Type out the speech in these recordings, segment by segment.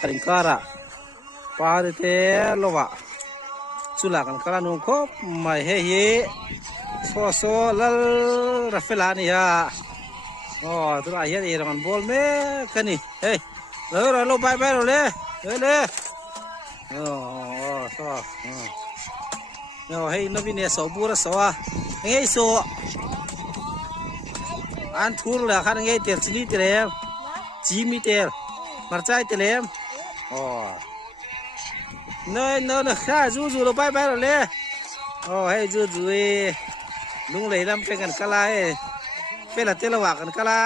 taringkara parite lova sulakan kala nungko mai he so lal rafelani ya oh tu ayat irangan bol me kani hey lo bye lo le oh so no hey no bine so bura so hey so an thur la khan ngai ter chili terem chimi ter marchai terem oh no kha zu lo bye lo le oh hey zu e lung lei lam pe kan kala e pe la tela wa kan kala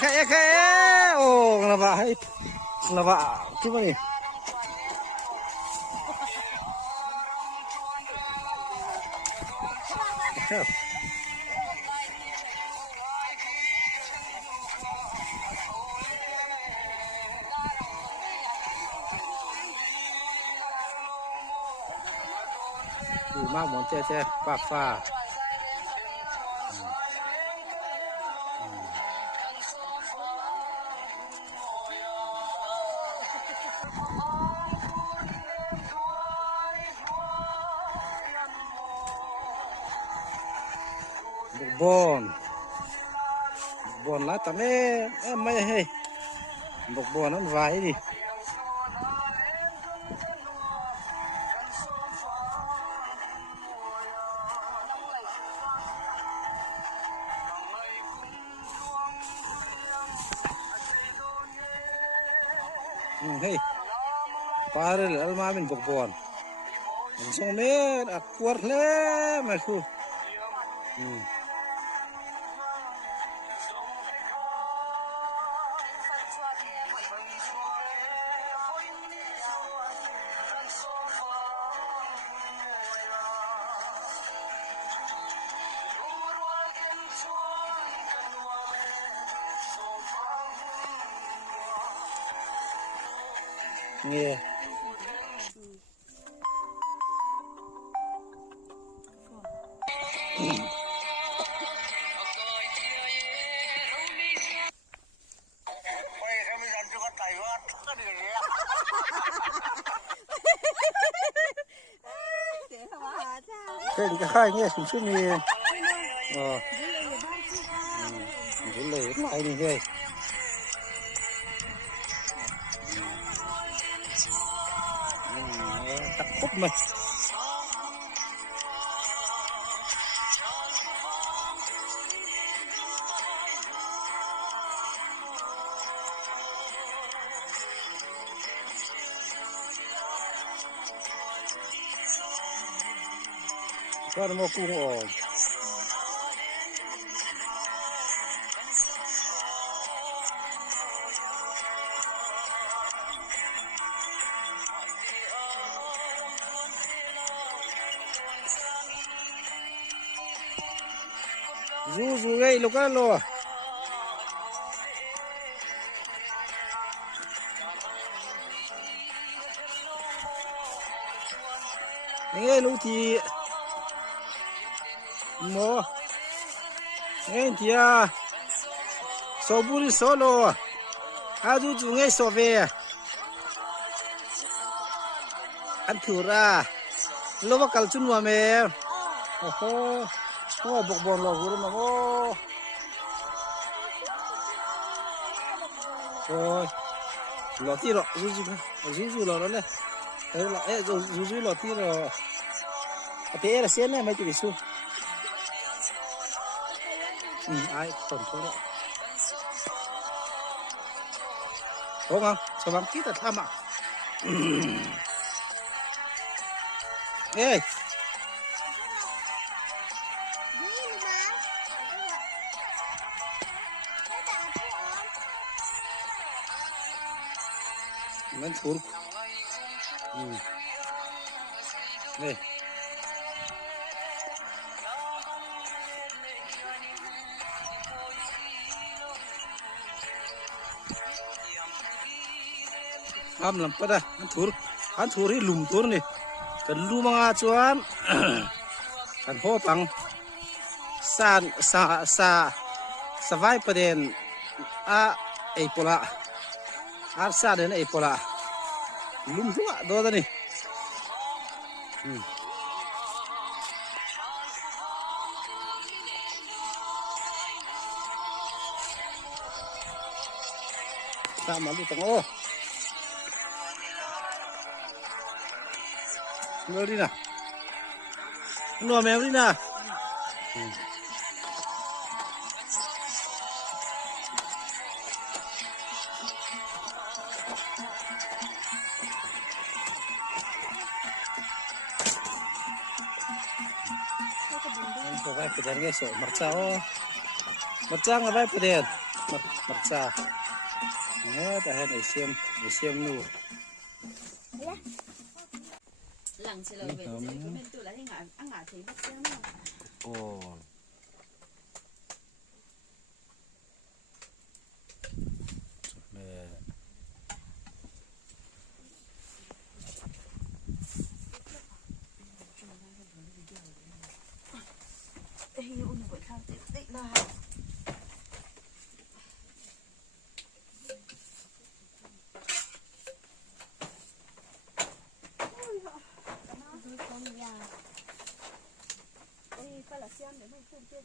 kha oh lava hey lava tu ba niดีมากหมอนเจ๊ปากฟ้าบอนละแต่ไม่ให้บอนนั้นไว้ดิเฮ้ยปลาเรือลมาเป็นบอนมันส่งเม็ดอักขวดเลยไม่คู่เนี่ยเก่งจะค่ายเนี่ยชุ่มๆนี่เดี๋ยวเลยไอ้นี่เลยตักคุบมาก็ต้องมากุ้งออกซูไงลูกกันโลยังไงลูกทีโมเอ็นที่โซบุริโซโลอาดูจุงไงโซเวียอันถือราโลว่ากัลจุนว่าเมโอ้โหบอกบอลเราหูมาโอ้ยหล่อที่หล่อซูหล่อแล้วเนี่ยซูหล่อที่หล่อแต่เอเซียนเนี่ยไม่ติดซูไอ้ต้นโตแล้วโอ้งังสว่างคิดแต่ทำอ่ะเอ้ยมันถูกนี่ทำลำปะด้อันถูที่ลุมตัวนี่กันลุมงาจวนกันโหปังสวายประเด็นไอโปละอาซาเดนไอโปละ ลุ่มทั่วตัวนี้ตามมาดูตังโอ้เมื่อดีนะนัวแมวดีนะก็ไปเดินไงสมักจ้ามักจ้างก็ไปเดินมักจ้าเนี่ยแต่ให้ไอเสียมนู่หลังเฉลยเว้ยก็เป็นตัวแล้วให้งานอ่างงาถึงบักเสียงโอ้แม่เอ้ยอุ่นหัวข้าวติ๊กๆนะก็ละเสียงเดี๋ยวไม่พูดเจ๊